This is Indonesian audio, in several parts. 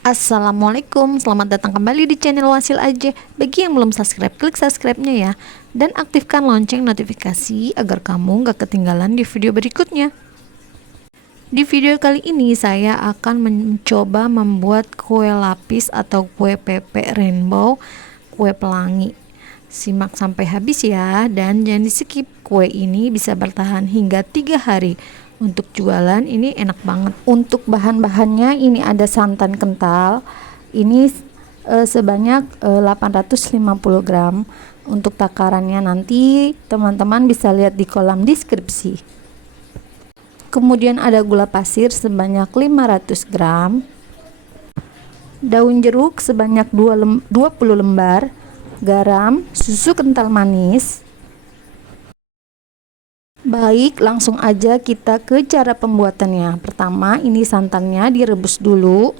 Assalamualaikum, selamat datang kembali di channel Wasil aja. Bagi yang belum subscribe, klik subscribe-nya ya. Dan aktifkan lonceng notifikasi agar kamu gak ketinggalan di video berikutnya. Di video kali ini saya akan mencoba membuat kue lapis atau kue pepek rainbow, kue pelangi. Simak sampai habis ya, dan jangan di skip. Kue ini bisa bertahan hingga 3 hari. Untuk jualan ini enak banget. Untuk bahan-bahannya ini ada santan kental. Ini sebanyak 850 gram. Untuk takarannya nanti teman-teman bisa lihat di kolom deskripsi. Kemudian ada gula pasir sebanyak 500 gram. Daun jeruk sebanyak 20 lembar. Garam, susu kental manis. Baik, langsung aja kita ke cara pembuatannya. Pertama, ini santannya direbus dulu.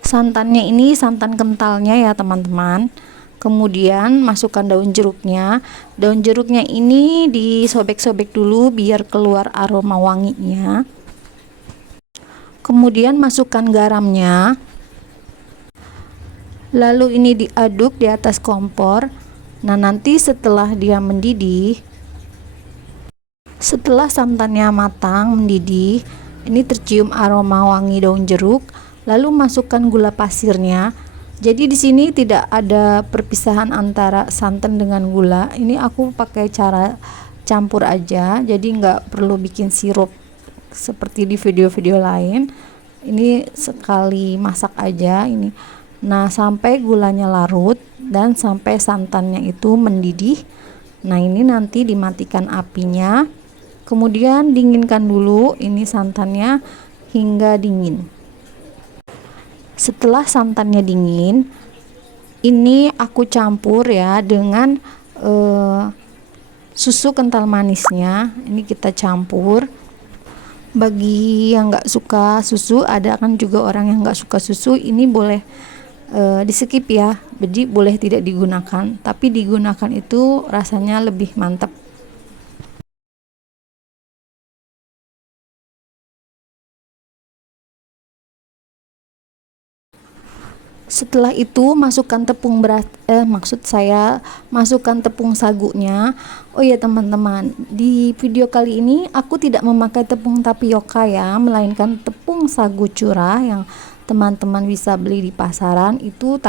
Santannya ini santan kentalnya ya teman-teman. Kemudian masukkan daun jeruknya. Daun jeruknya ini disobek-sobek dulu biar keluar aroma wanginya. Kemudian masukkan garamnya. Lalu ini diaduk di atas kompor. Nah, nanti setelah dia mendidih, setelah santannya matang mendidih, ini tercium aroma wangi daun jeruk, lalu masukkan gula pasirnya. Jadi di sini tidak ada perpisahan antara santan dengan gula. Ini aku pakai cara campur aja, jadi nggak perlu bikin sirup seperti di video-video lain. Ini sekali masak aja ini. Nah, sampai gulanya larut dan sampai santannya itu mendidih. Nah, ini nanti dimatikan apinya. Kemudian dinginkan dulu ini santannya hingga dingin. Setelah santannya dingin, ini aku campur ya dengan susu kental manisnya. Ini kita campur. Bagi yang nggak suka susu, ada kan juga orang yang nggak suka susu, ini boleh di skip ya. Jadi boleh tidak digunakan, tapi digunakan itu rasanya lebih mantap. Setelah itu masukkan tepung beras, masukkan tepung sagunya. Oh ya teman-teman, di video kali ini aku tidak memakai tepung tapioka ya, melainkan tepung sagu curah yang teman-teman bisa beli di pasaran. Itu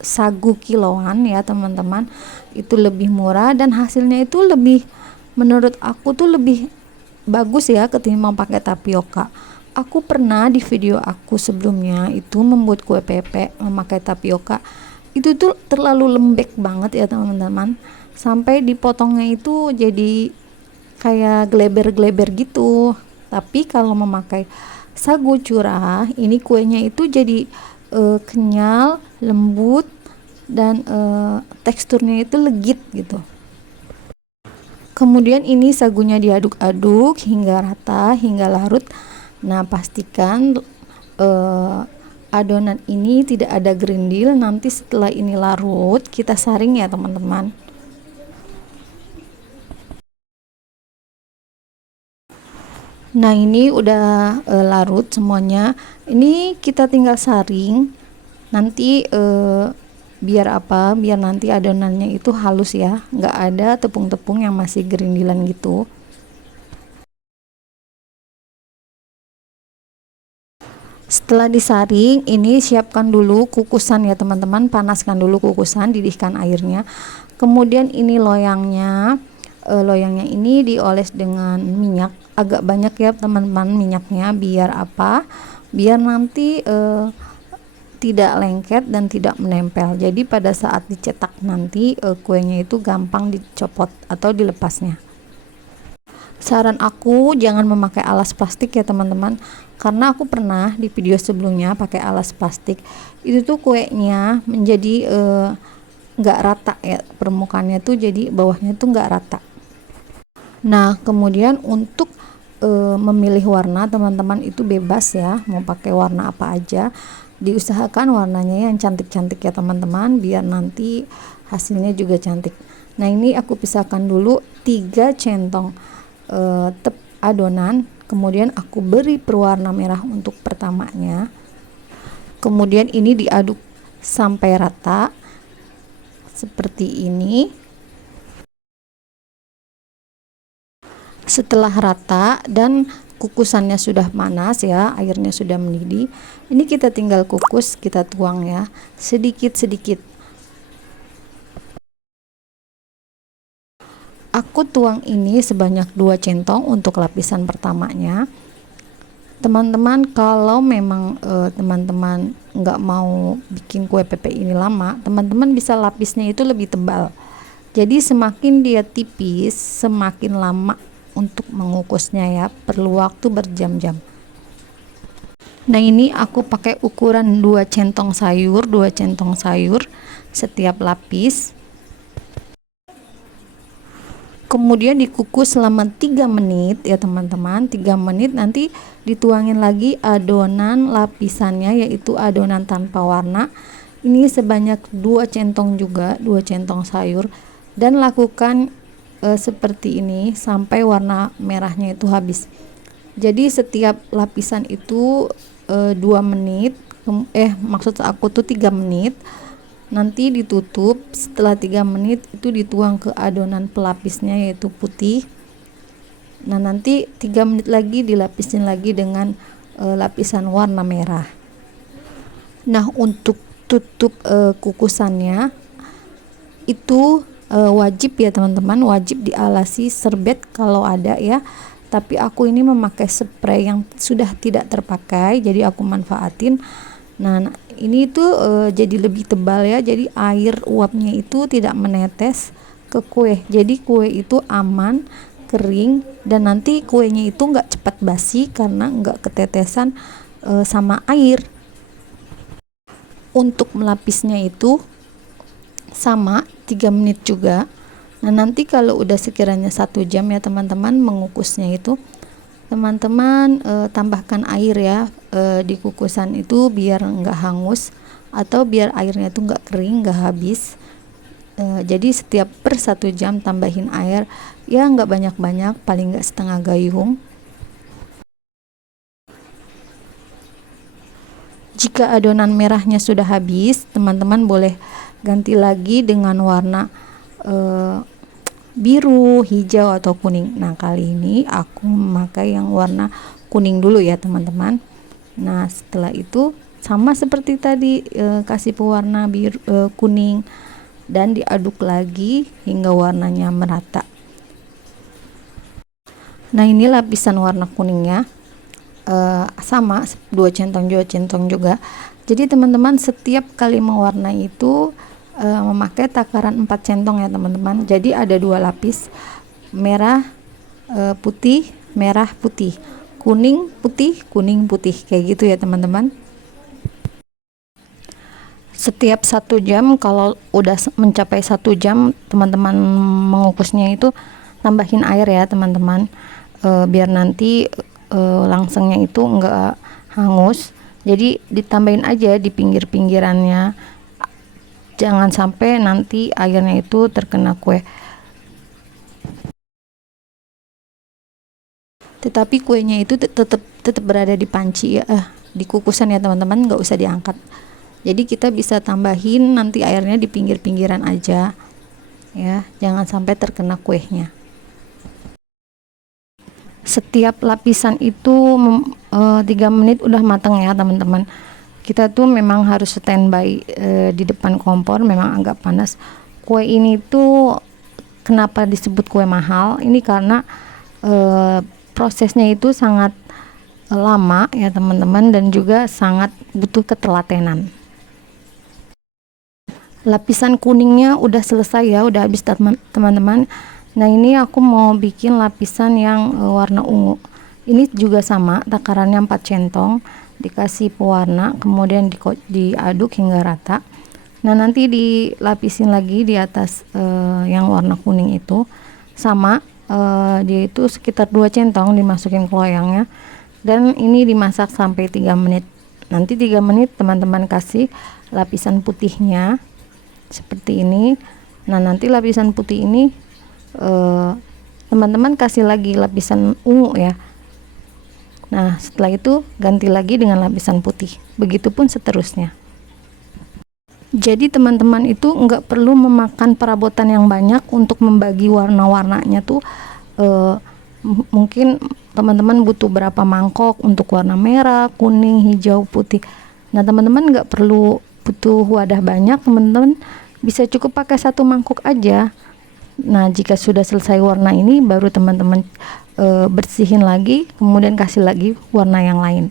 sagu kiloan ya teman-teman. Itu lebih murah dan hasilnya itu lebih, menurut aku tuh lebih bagus ya ketimbang pakai tapioka. Aku pernah di video aku sebelumnya itu membuat kue pepek memakai tapioka. Itu tuh terlalu lembek banget ya teman-teman. Sampai dipotongnya itu jadi kayak gleber-gleber gitu. Tapi kalau memakai sagu curah, ini kuenya itu jadi kenyal, lembut, dan teksturnya itu legit gitu. Kemudian ini sagunya diaduk-aduk hingga rata, hingga larut. Nah, pastikan adonan ini tidak ada gerindil. Nanti setelah ini larut, kita saring ya teman-teman. Nah, ini udah larut semuanya. Ini kita tinggal saring. Nanti biar apa? Biar nanti adonannya itu halus ya, nggak ada tepung-tepung yang masih gerindilan gitu. Setelah disaring, ini siapkan dulu kukusan ya teman-teman. Panaskan dulu kukusan, didihkan airnya. Kemudian ini loyangnya. Loyangnya ini dioles dengan minyak. Agak banyak ya teman-teman minyaknya. Biar apa? Biar nanti tidak lengket dan tidak menempel. Jadi pada saat dicetak nanti kuenya itu gampang dicopot atau dilepasnya. Saran aku jangan memakai alas plastik ya teman-teman, karena aku pernah di video sebelumnya pakai alas plastik. Itu tuh kuenya menjadi nggak rata ya, permukaannya tuh jadi bawahnya tuh nggak rata. Nah, kemudian untuk memilih warna teman-teman itu bebas ya, mau pakai warna apa aja. Diusahakan warnanya yang cantik-cantik ya teman-teman, biar nanti hasilnya juga cantik. Nah, ini aku pisahkan dulu 3 centong adonan. Kemudian aku beri berwarna merah untuk pertamanya. Kemudian ini diaduk sampai rata seperti ini. Setelah rata dan kukusannya sudah panas ya, airnya sudah mendidih, ini kita tinggal kukus, kita tuang ya sedikit-sedikit. Aku tuang ini sebanyak 2 centong untuk lapisan pertamanya. Teman-teman, kalau memang teman-teman nggak mau bikin kue pepe ini lama, teman-teman bisa lapisnya itu lebih tebal. Jadi semakin dia tipis, semakin lama untuk mengukusnya ya, perlu waktu berjam-jam. Nah, ini aku pakai ukuran 2 centong sayur, 2 centong sayur setiap lapis. Kemudian dikukus selama 3 menit ya teman-teman, 3 menit. Nanti dituangin lagi adonan lapisannya, yaitu adonan tanpa warna. Ini sebanyak 2 centong juga, 2 centong sayur, dan lakukan seperti ini sampai warna merahnya itu habis. Jadi setiap lapisan itu 2 menit, maksud aku tuh 3 menit. Nanti ditutup, setelah 3 menit itu dituang ke adonan pelapisnya yaitu putih. Nah, nanti 3 menit lagi dilapisin lagi dengan lapisan warna merah. Nah, untuk tutup kukusannya itu wajib ya teman-teman, wajib dialasi serbet kalau ada ya. Tapi aku ini memakai spray yang sudah tidak terpakai, jadi aku manfaatin. Nah, ini tuh jadi lebih tebal ya, jadi air uapnya itu tidak menetes ke kue, jadi kue itu aman, kering, dan nanti kuenya itu nggak cepat basi karena nggak ketetesan sama air. Untuk melapisnya itu sama 3 menit juga. Nah, nanti kalau udah sekiranya 1 jam ya teman-teman mengukusnya itu, teman-teman tambahkan air ya di kukusan itu biar nggak hangus atau biar airnya itu nggak kering, nggak habis. Jadi setiap per 1 jam tambahin air ya, nggak banyak-banyak, paling nggak setengah gayung. Jika adonan merahnya sudah habis, teman-teman boleh ganti lagi dengan warna biru, hijau, atau kuning. Nah, kali ini aku memakai yang warna kuning dulu ya teman-teman. Nah, setelah itu sama seperti tadi, kasih pewarna biru, kuning, dan diaduk lagi hingga warnanya merata. Nah, ini lapisan warna kuningnya sama 2 centong juga. Jadi teman-teman setiap kali mewarnai itu memakai takaran 4 centong ya teman-teman. Jadi ada 2 lapis, merah putih, merah putih, kuning putih, kayak gitu ya teman-teman. Setiap 1 jam, kalau udah mencapai 1 jam teman-teman mengukusnya itu tambahin air ya teman-teman, biar nanti langsungnya itu enggak hangus. Jadi ditambahin aja di pinggir-pinggirannya, jangan sampai nanti airnya itu terkena kue. Tetapi kuenya itu tetap berada di panci ya, di kukusan ya teman-teman, nggak usah diangkat. Jadi kita bisa tambahin nanti airnya di pinggir-pinggiran aja ya, jangan sampai terkena kuenya. Setiap lapisan itu 3 menit udah matang ya teman-teman. Kita tuh memang harus standby di depan kompor, memang agak panas. Kue ini tuh kenapa disebut kue mahal? Ini karena prosesnya itu sangat lama ya teman-teman, dan juga sangat butuh ketelatenan. Lapisan kuningnya udah selesai ya, udah habis teman-teman. Nah, ini aku mau bikin lapisan yang warna ungu. Ini juga sama, takarannya 4 centong, dikasih pewarna, kemudian diaduk hingga rata. Nah, nanti dilapisin lagi di atas yang warna kuning itu, sama dia itu sekitar 2 centong dimasukin ke loyangnya, dan ini dimasak sampai 3 menit. Nanti 3 menit teman-teman kasih lapisan putihnya seperti ini. Nah, nanti lapisan putih ini teman-teman kasih lagi lapisan ungu ya. Nah, setelah itu ganti lagi dengan lapisan putih. Begitupun seterusnya. Jadi teman-teman itu nggak perlu memakan perabotan yang banyak untuk membagi warna-warnanya tuh. Mungkin teman-teman butuh berapa mangkok untuk warna merah, kuning, hijau, putih. Nah, teman-teman nggak perlu butuh wadah banyak, teman-teman bisa cukup pakai satu mangkok aja. Nah, jika sudah selesai warna ini, baru teman-teman bersihin lagi, kemudian kasih lagi warna yang lain.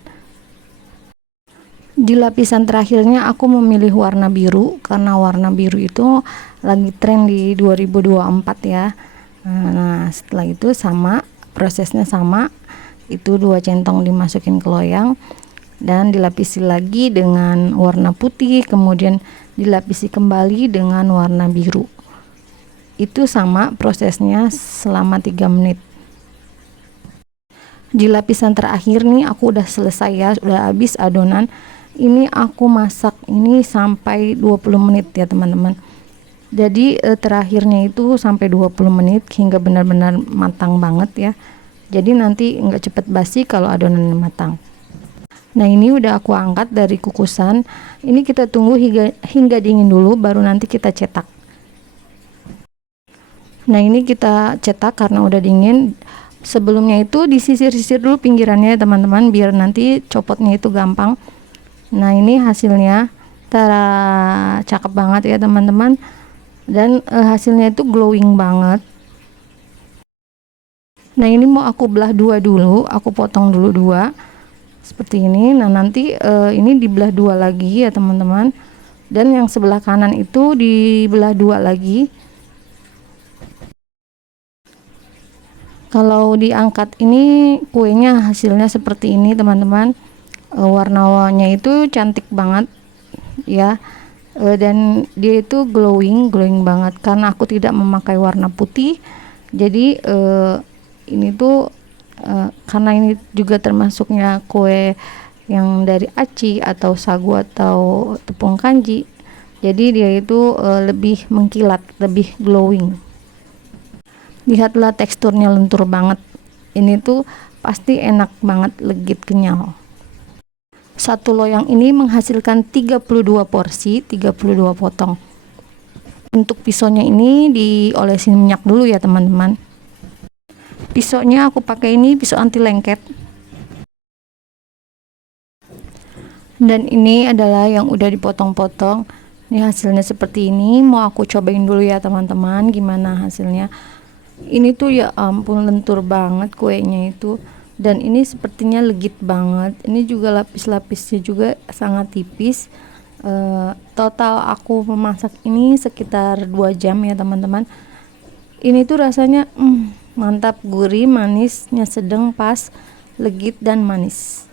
Di lapisan terakhirnya aku memilih warna biru, karena warna biru itu lagi tren di 2024 ya. Nah, setelah itu sama, prosesnya sama, itu 2 centong dimasukin ke loyang dan dilapisi lagi dengan warna putih, kemudian dilapisi kembali dengan warna biru. Itu sama prosesnya selama 3 menit. Di lapisan terakhir nih aku udah selesai ya, udah habis adonan. Ini aku masak ini sampai 20 menit ya teman-teman. Jadi terakhirnya itu sampai 20 menit hingga benar-benar matang banget ya. Jadi nanti nggak cepet basi kalau adonannya matang. Nah, ini udah aku angkat dari kukusan. Ini kita tunggu hingga dingin dulu, baru nanti kita cetak. Nah, ini kita cetak karena udah dingin. Sebelumnya itu disisir-sisir dulu pinggirannya teman-teman, biar nanti copotnya itu gampang. Nah, ini hasilnya. Tara, cakep banget ya teman-teman. Dan hasilnya itu glowing banget. Nah, ini mau aku belah dua dulu, aku potong dulu dua seperti ini. Nah, nanti ini dibelah dua lagi ya teman-teman, dan yang sebelah kanan itu dibelah dua lagi. Kalau diangkat ini kuenya hasilnya seperti ini teman-teman. Warnanya itu cantik banget ya, dan dia itu glowing banget karena aku tidak memakai warna putih. Jadi ini tuh karena ini juga termasuknya kue yang dari aci atau sagu atau tepung kanji, jadi dia itu lebih mengkilat, lebih glowing. Lihatlah teksturnya lentur banget. Ini tuh pasti enak banget, legit, kenyal. Satu loyang ini menghasilkan 32 porsi, 32 potong. Untuk pisaunya ini diolesin minyak dulu ya teman-teman. Pisaunya aku pakai ini pisau anti lengket. Dan ini adalah yang udah dipotong-potong. Ini hasilnya seperti ini. Mau aku cobain dulu ya teman-teman, gimana hasilnya. Ini tuh ya ampun, lentur banget kuenya itu. Dan ini sepertinya legit banget. Ini juga lapis-lapisnya juga sangat tipis. Total aku memasak ini sekitar 2 jam ya teman-teman. Ini tuh rasanya mantap, gurih, manisnya sedang pas, legit dan manis.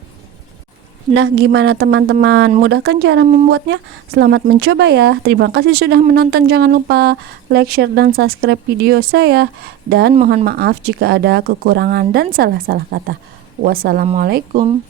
Nah, gimana teman-teman? Mudah kan cara membuatnya? Selamat mencoba ya. Terima kasih sudah menonton. Jangan lupa like, share, dan subscribe video saya. Dan mohon maaf jika ada kekurangan dan salah-salah kata. Wassalamualaikum.